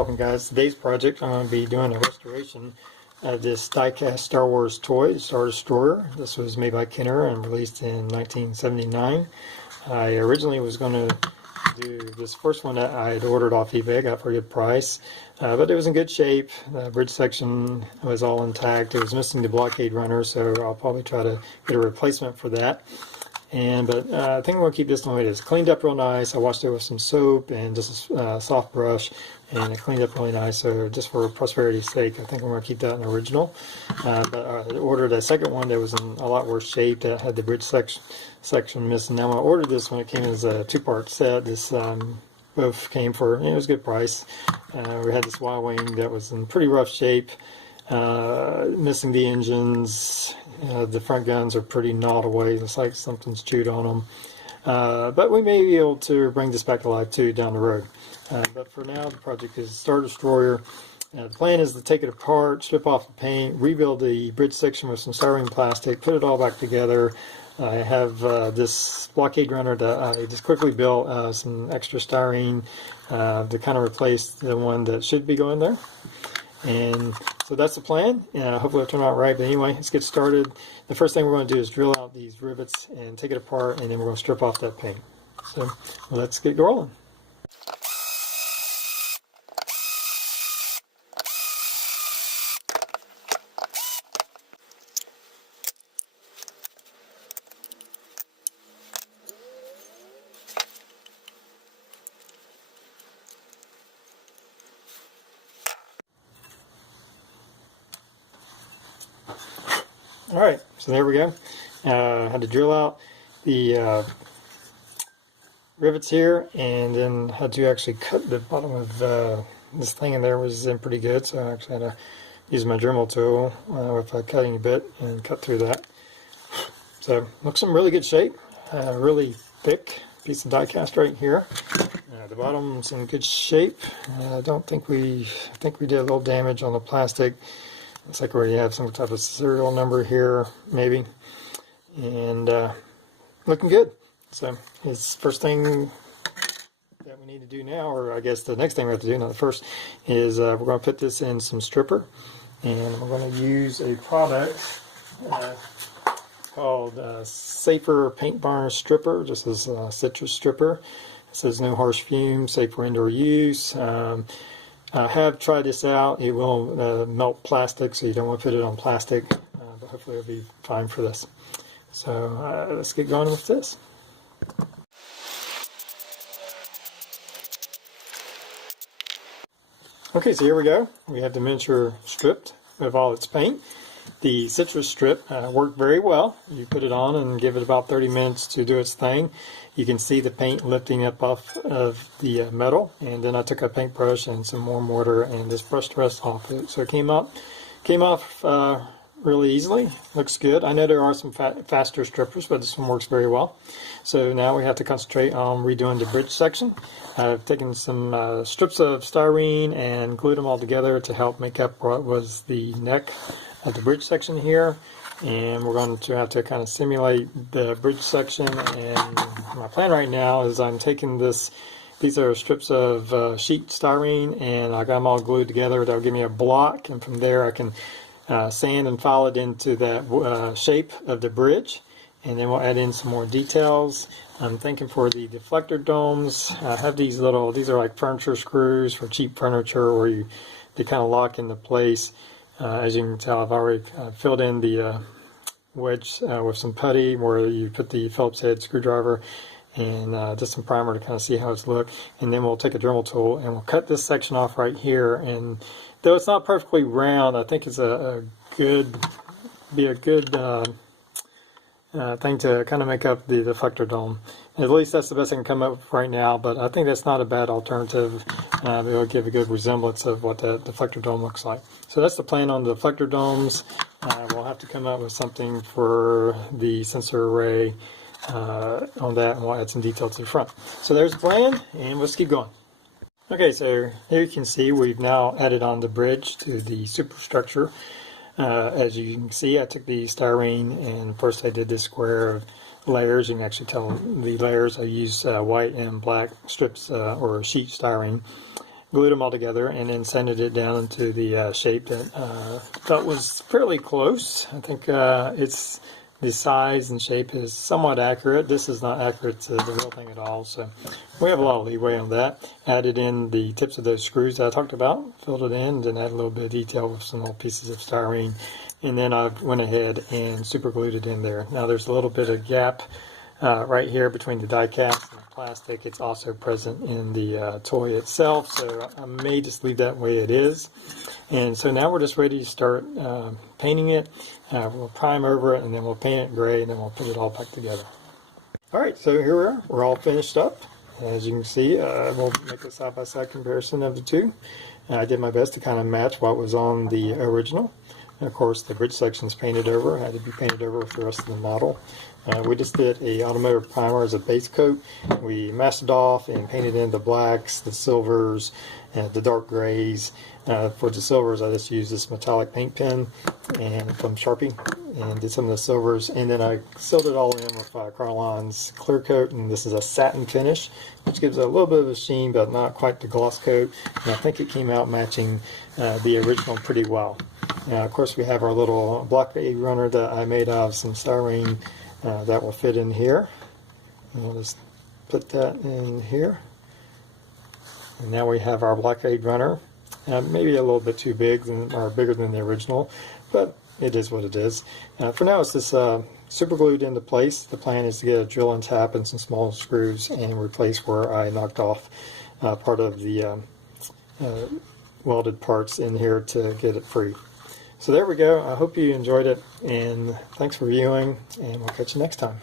welcome guys. Today's project I'm going to be doing a restoration of this die-cast Star Wars toy, Star Destroyer. This was made by Kenner and released in 1979. I originally was going to do this first one that I had ordered off eBay. I got for a good price, but it was in good shape. The bridge section was all intact. It was missing the Blockade Runner, so I'll probably try to get a replacement for that. But I think I'm going to keep this the way it is. Cleaned up real nice. I washed it with some soap and just a soft brush, and it cleaned up really nice. So just for prosperity's sake, I think I'm going to keep that in the original. But I ordered a second one that was in a lot worse shape, that had the bridge section missing. Now I ordered this when it came as a two-part set. This both came for, it was a good price. We had this Y-wing that was in pretty rough shape. Missing the engines. The front guns are pretty gnawed away. Looks like something's chewed on them. But we may be able to bring this back to life too down the road. But for now, the project is Star Destroyer. The plan is to take it apart, strip off the paint, rebuild the bridge section with some styrene plastic, put it all back together. I have this Blockade Runner that I just quickly built, some extra styrene to kind of replace the one that should be going there. And so that's the plan. Hopefully it'll turn out right. But anyway, let's get started. The first thing we're going to do is drill out these rivets and take it apart, and then we're going to strip off that paint. So let's get rolling. Alright, so there we go. I had to drill out the rivets here, and then had to actually cut the bottom of this thing in there. Was in pretty good, so I actually had to use my Dremel tool with a cutting bit and cut through that. So looks in really good shape. Really thick piece of die cast right here. The bottom's in good shape. I think we did a little damage on the plastic. Looks like we have some type of serial number here, maybe, and looking good. So it's first thing that we need to do now, or I guess the next thing we have to do, not the first, is we're going to put this in some stripper, and we're going to use a product called Safer Paint Varnish Stripper. This is a citrus stripper. It says no harsh fumes, safe for indoor use. I have tried this out. It will melt plastic, so you don't want to put it on plastic, but hopefully it'll be fine for this. So let's get going with this. Okay, so here we go. We have the miniature stripped of all its paint. The citrus strip worked very well. You put it on and give it about 30 minutes to do its thing. You can see the paint lifting up off of the metal, and then I took a paintbrush and some warm water and just brushed the rest off it. So it came off really easily. Looks good. I know there are some faster strippers, but this one works very well. So now we have to concentrate on redoing the bridge section. I've taken some strips of styrene and glued them all together to help make up what was the neck of the bridge section here. And we're going to have to kind of simulate the bridge section. And my plan right now is I'm taking these are strips of sheet styrene, and I got them all glued together. That'll give me a block, and from there I can sand and file it into that shape of the bridge. And then we'll add in some more details. I'm thinking for the deflector domes, I have these are like furniture screws for cheap furniture, where they kind of lock into place. As you can tell, I've already filled in the wedge with some putty, where you put the Phillips head screwdriver, and just some primer to kind of see how it's look. And then we'll take a Dremel tool and we'll cut this section off right here. And though it's not perfectly round, I think it's a good thing to kind of make up the deflector dome. At least that's the best I can come up with right now, but I think that's not a bad alternative. It'll give a good resemblance of what the deflector dome looks like. So that's the plan on the deflector domes. We'll have to come up with something for the sensor array on that, and we'll add some detail to the front. So there's the plan, and let's keep going. Okay, so here you can see we've now added on the bridge to the superstructure. As you can see, I took the styrene, and first I did this square of layers. You can actually tell the layers. I used white and black strips or sheet styrene. glued them all together, and then sanded it down into the shape that felt was fairly close. I think it's the size and shape is somewhat accurate. This is not accurate to the real thing at all, so we have a lot of leeway on that. Added in the tips of those screws that I talked about, filled it in, and added a little bit of detail with some little pieces of styrene, and then I went ahead and super glued it in there. Now there's a little bit of gap right here between the die cast and the plastic. It's also present in the toy itself, so I may just leave that way it is. And so now we're just ready to start painting it. We'll prime over it, and then we'll paint it gray, and then we'll put it all back together. Alright, so here we are. We're all finished up. As you can see, we'll make a side-by-side comparison of the two. I did my best to kind of match what was on the original. And of course, the bridge section's painted over. It had to be painted over with the rest of the model. We just did a automotive primer as a base coat. We masked it off and painted in the blacks, the silvers, the dark grays. For the silvers, I just used this metallic paint pen and from Sharpie and did some of the silvers. And then I sealed it all in with Carline's clear coat, and this is a satin finish, which gives it a little bit of a sheen, but not quite the gloss coat. And I think it came out matching the original pretty well. Of course, we have our little Blockade Runner that I made out of some styrene that will fit in here. And we'll just put that in here. And now we have our Blockade Runner. Maybe a little bit too big or bigger than the original, but it is what it is. For now, it's just super glued into place. The plan is to get a drill and tap and some small screws and replace where I knocked off part of the welded parts in here to get it free. So there we go. I hope you enjoyed it, and thanks for viewing, and we'll catch you next time.